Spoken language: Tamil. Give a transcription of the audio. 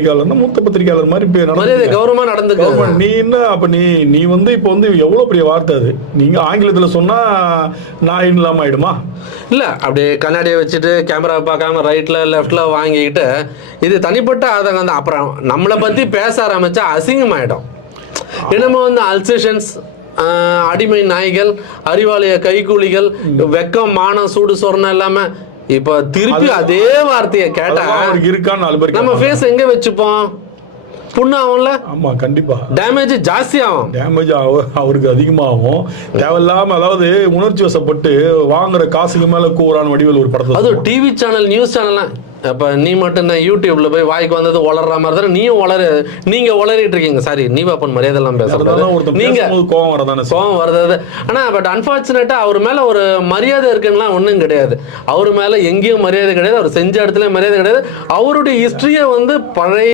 பத்திரிகையாளர்னா மூத்த பத்திரிகையாளர் மாதிரி. கௌரவமா நடந்துக்க. நீ என்ன அப்ப நீ நீ வந்து இப்போ வந்து எவ்வளவு பெரிய வார்த்தை அது? நீங்க ஆங்கிலத்துல சொன்னா நான் இல்லாம ஆயிடுமா? இல்ல அப்படியே கண்ணாடியை வச்சுட்டு கேமரா பார்க்காம ரைட்ல லெஃப்ட்ல வாங்கிக்கிட்டு இது தனிப்பட்ட ஆதங்கம் தான் அப்புறம் நம்மளை பத்தி பேச ஆரம்பிச்சா அசிங்கமாயிடும். என்னமோ வந்து அல்சேஷன்ஸ் அடிமை நாய்கள் அறிவாலய கைக்கூலிகள் வெக்கம் மானம் சூடு சொரணம் எல்லாமே இப்ப திருப்பி அதே வார்த்தையை கேட்டா இருக்கான்னு நாலு பேர் நம்ம. ஃபேஸ் எங்க வச்சுப்போம்? புண்ணு ஆகும்ல? ஆமா கண்டிப்பா. டேமேஜ் ஜாஸ்தி ஆகும். டேமேஜ் அவருக்கு அதிகமாகும். தேவையில்லாம அதாவது உணர்ச்சி வசப்பட்டு வாங்குற காசுக்கு மேல கூறான வடிவில் ஒரு படத்தை அதுவும் டிவி சேனல் நியூஸ் சேனல்லாம் அப்ப நீ மட்டும் தான் யூடியூப்ல போய் வாய்க்கு வந்தது வளர்ற மாதிரி தானே? நீயும் வளர நீங்க வளரிட்டு இருக்கீங்க. சாரி நீ பாப்பன் மரியாதை எல்லாம். பேசுறது நீங்க கோவம் வரதானே. கோவம் வருது ஆனா பட் அன்பார்ச்சுனேட்டா அவர் மேல ஒரு மரியாதை இருக்குன்னா ஒண்ணும் கிடையாது. அவர் மேல எங்கேயும் மரியாதை கிடையாது. அவர் செஞ்ச இடத்துல மரியாதை கிடையாது. அவருடைய ஹிஸ்டரியை வந்து பழைய